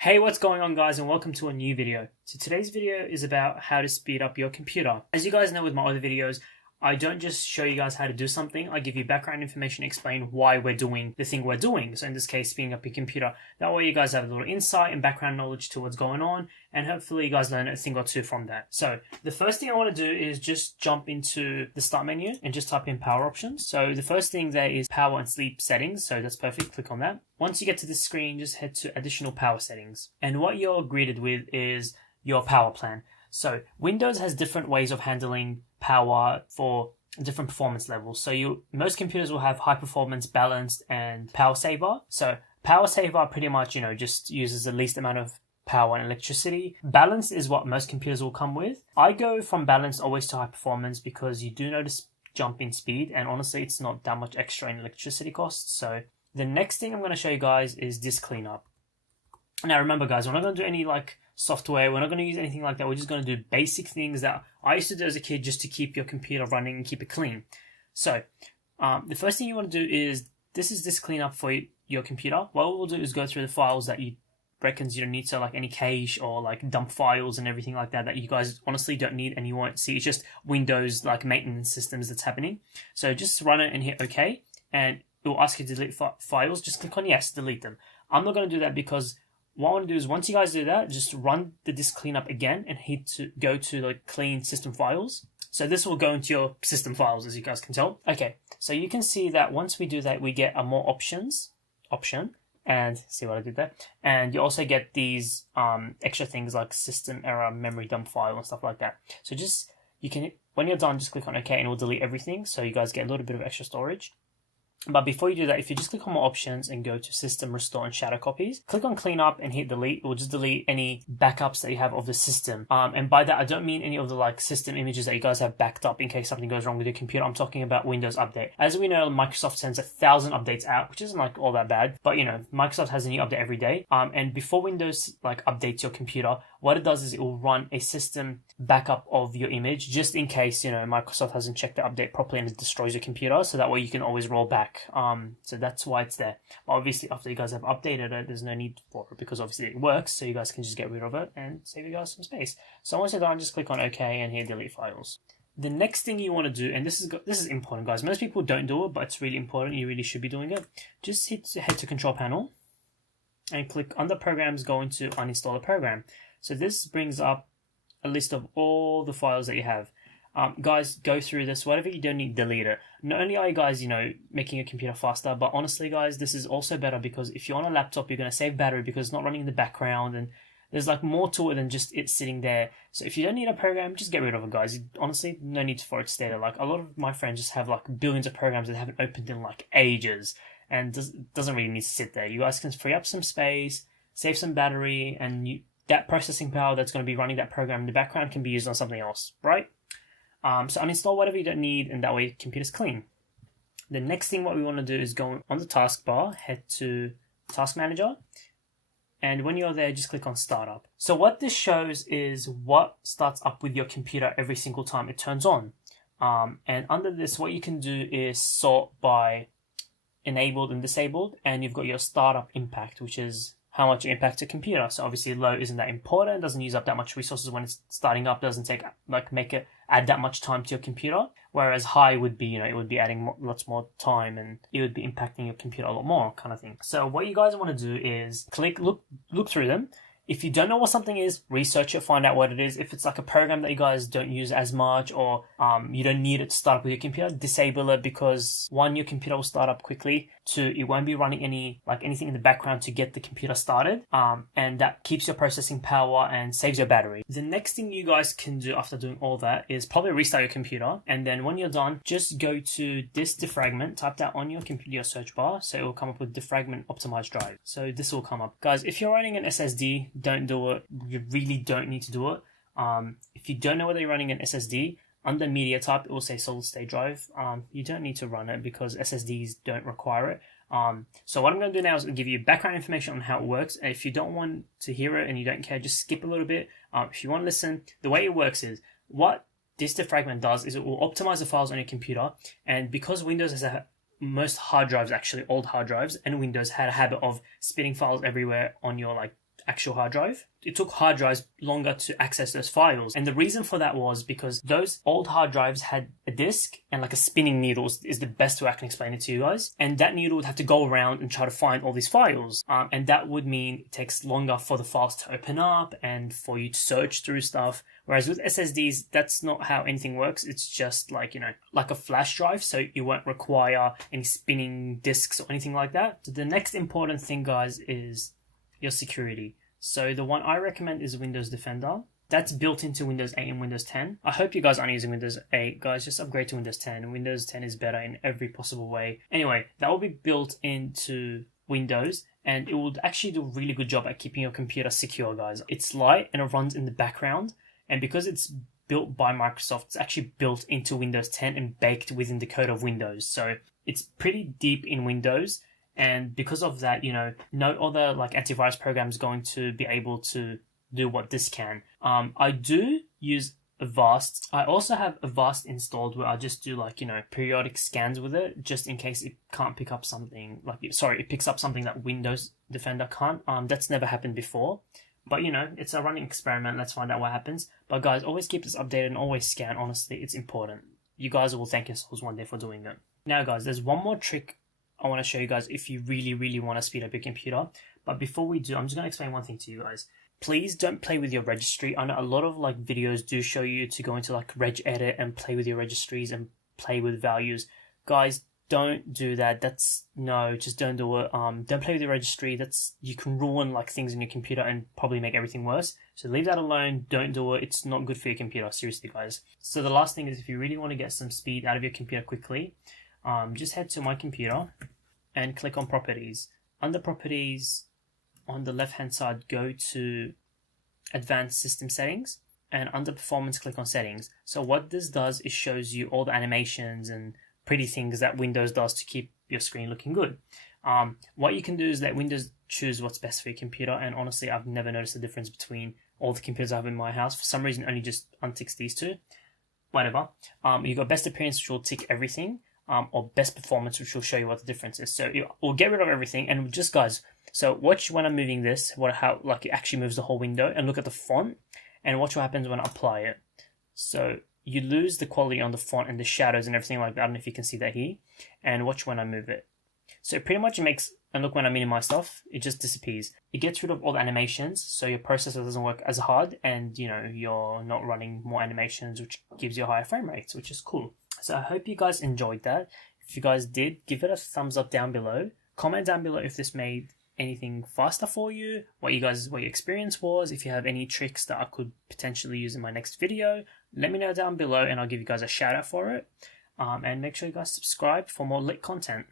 Hey, what's going on guys, and welcome to a new video. So today's video is about how to speed up your computer. As you guys know with my other videos, I don't just show you guys how to do something, I give you background information, explain why we're doing the thing we're doing. So in this case, speeding up your computer. That way you guys have a little insight and background knowledge to what's going on, and hopefully you guys learn a thing or two from that. So the first thing I want to do is just jump into the start menu and just type in power options. So the first thing there is power and sleep settings. So that's perfect, click on that. Once you get to this screen, just head to additional power settings. And what you're greeted with is your power plan. So Windows has different ways of handling power for different performance levels. So most computers will have high performance, balanced, and power saver. So power saver pretty much, just uses the least amount of power and electricity. Balanced is what most computers will come with. I go from balanced always to high performance because you do notice jump in speed, and honestly it's not that much extra in electricity costs. So the next thing I'm going to show you guys is disk cleanup. Now remember guys, we're not going to do any software, we're not going to use anything like that. We're just going to do basic things that I used to do as a kid just to keep your computer running and keep it clean. So the first thing you want to do is, this is disk cleanup for your computer. What we'll do is go through the files that you reckons you don't need, so any cache or dump files and everything like that you guys honestly don't need and you won't see. It's just Windows maintenance systems that's happening. So just run it and hit OK, and it will ask you to delete files. Just click on yes, delete them. I'm not going to do that because what I want to do is, once you guys do that, just run the disk cleanup again and go to clean system files. So this will go into your system files, as you guys can tell. Okay, so you can see that once we do that, we get a more option, and see what I did there. And you also get these extra things like system error, memory dump file, and stuff like that. So when you're done, just click on OK, and it will delete everything. So you guys get a little bit of extra storage. But before you do that, if you just click on more options and go to system, restore, and shadow copies, click on cleanup and hit delete. It will just delete any backups that you have of the system. And by that, I don't mean any of the system images that you guys have backed up in case something goes wrong with your computer. I'm talking about Windows Update. As we know, Microsoft sends 1,000 updates out, which isn't all that bad. But Microsoft has a new update every day. And before Windows updates your computer, what it does is it will run a system backup of your image just in case Microsoft hasn't checked the update properly and it destroys your computer. So that way you can always roll back. So that's why it's there. But obviously after you guys have updated it, there's no need for it because obviously it works, so you guys can just get rid of it and save you guys some space. So once you're done, just click on OK and hit delete files. The next thing you want to do, and this is important guys, most people don't do it, but it's really important, you really should be doing it. Just head to control panel and click under programs, go into uninstall a program. So this brings up a list of all the files that you have. Guys, go through this. Whatever you don't need, delete it. Not only are you guys, making your computer faster, but honestly, guys, this is also better because if you're on a laptop, you're going to save battery because it's not running in the background, and there's more to it than just it sitting there. So if you don't need a program, just get rid of it, guys. Honestly, no need for it to stay there. A lot of my friends just have billions of programs that they haven't opened in ages, and doesn't really need to sit there. You guys can free up some space, save some battery, and that processing power that's going to be running that program in the background can be used on something else, right? So uninstall whatever you don't need, and that way your computer's clean. The next thing what we want to do is go on the taskbar, head to Task Manager, and when you're there, just click on Startup. So what this shows is what starts up with your computer every single time it turns on. And under this, what you can do is sort by enabled and disabled, and you've got your startup impact, which is how much it impacts your computer. So obviously low isn't that important, doesn't use up that much resources when it's starting up, doesn't take make it add that much time to your computer, whereas high would be, it would be adding lots more time and it would be impacting your computer a lot more, kind of thing. So what you guys want to do is look through them. If you don't know what something is, research it, find out what it is. If it's a program that you guys don't use as much, or you don't need it to start up with your computer, disable it, because one, your computer will start up quickly. Two, it won't be running anything in the background to get the computer started. And that keeps your processing power and saves your battery. The next thing you guys can do after doing all that is probably restart your computer. And then when you're done, just go to this defragment, type that on your computer search bar. So it will come up with defragment optimized drive. So this will come up. Guys, if you're running an SSD, don't do it. You really don't need to do it. If you don't know whether you're running an SSD, under media type, it will say solid state drive. You don't need to run it because SSDs don't require it. So what I'm going to do now is give you background information on how it works. And if you don't want to hear it and you don't care, just skip a little bit. If you want to listen, the way it works is, what this defragment does is it will optimize the files on your computer. And because Windows has most hard drives, actually old hard drives, and Windows had a habit of spitting files everywhere on your actual hard drive. It took hard drives longer to access those files. And the reason for that was because those old hard drives had a disk and like a spinning needle is the best way I can explain it to you guys. And that needle would have to go around and try to find all these files. And that would mean it takes longer for the files to open up and for you to search through stuff. Whereas with SSDs, that's not how anything works. It's just like, like a flash drive. So you won't require any spinning disks or anything like that. So the next important thing, guys, is your security. So the one I recommend is Windows Defender. That's built into Windows 8 and Windows 10. I hope you guys aren't using Windows 8. Guys, just upgrade to Windows 10. Windows 10 is better in every possible way. Anyway, that will be built into Windows, and it will actually do a really good job at keeping your computer secure, guys. It's light and it runs in the background. And because it's built by Microsoft, it's actually built into Windows 10 and baked within the code of Windows. So it's pretty deep in Windows. And because of that, no other like antivirus program is going to be able to do what this can. I do use Avast. I also have Avast installed where I just do like, periodic scans with it just in case it can't pick up something it picks up something that Windows Defender can't. That's never happened before. But, it's a running experiment. Let's find out what happens. But guys, always keep this updated and always scan. Honestly, it's important. You guys will thank yourselves one day for doing it. Now, guys, there's one more trick I want to show you guys if you really, really want to speed up your computer. But before we do, I'm just going to explain one thing to you guys. Please don't play with your registry. I know a lot of like videos do show you to go into like regedit and play with your registries and play with values. Guys, don't do that. Just don't do it. Don't play with your registry. You can ruin like things in your computer and probably make everything worse. So leave that alone. Don't do it. It's not good for your computer. Seriously, guys. So the last thing is, if you really want to get some speed out of your computer quickly, just head to my computer and click on properties. Under properties, on the left hand side, go to advanced system settings, and under performance, click on settings. So what this does is shows you all the animations and pretty things that Windows does to keep your screen looking good. What you can do is let Windows choose what's best for your computer, and honestly, I've never noticed a difference between all the computers I have in my house. For some reason, only just unticks these two. Whatever. You've got best appearance, which will tick everything. Or best performance, which will show you what the difference is. So we'll get rid of everything, and just guys, so watch when I'm moving this, how like it actually moves the whole window, and look at the font, and watch what happens when I apply it. So you lose the quality on the font and the shadows and everything like that. I don't know if you can see that here, and watch when I move it. So pretty much it makes, and look when I minimize stuff, it just disappears. It gets rid of all the animations, so your processor doesn't work as hard, and you're not running more animations, which gives you higher frame rates, which is cool. So I hope you guys enjoyed that. If you guys did, give it a thumbs up down below. Comment down below if this made anything faster for you, what your experience was. If you have any tricks that I could potentially use in my next video, let me know down below and I'll give you guys a shout out for it. And make sure you guys subscribe for more lit content.